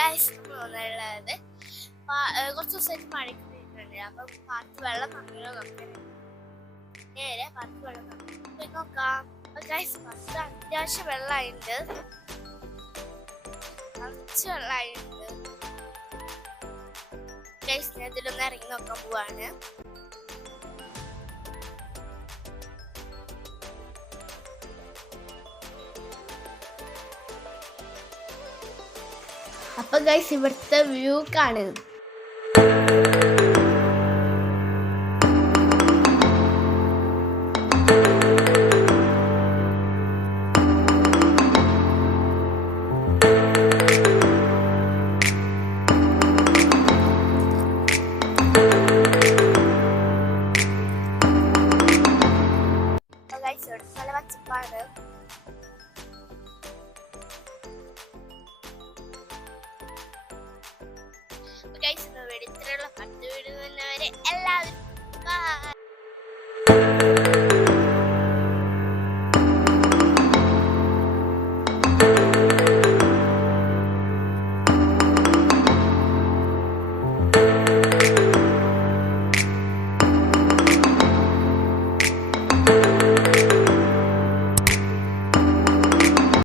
ടാക്സിൽ പോകുന്നുള്ളത് കുറച്ച് ദിവസമായിട്ട് മഴയ്ക്ക് വരുന്നുണ്ട് അപ്പം പാർത്ത് വെള്ളം തന്നില്ല നമുക്ക്. നേരെ പാർത്ത് വെള്ളം തന്നു. നോക്കാം. ഫസ്റ്റ് അത്യാവശ്യം വെള്ളമായിട്ടുണ്ട്. നിറച്ച് വെള്ളമായിട്ടുണ്ട്. ഇതിലൊന്ന് ഇറങ്ങി നോക്കാൻ പോവാണ്. അപ്പൊ ഗൈസ് ഇവിടുത്തെ വ്യൂ കാണുക. ഗൈസ് എന്ന വെളുത്തിലുള്ള പത്ത് വന്നവരെ എല്ലാവരും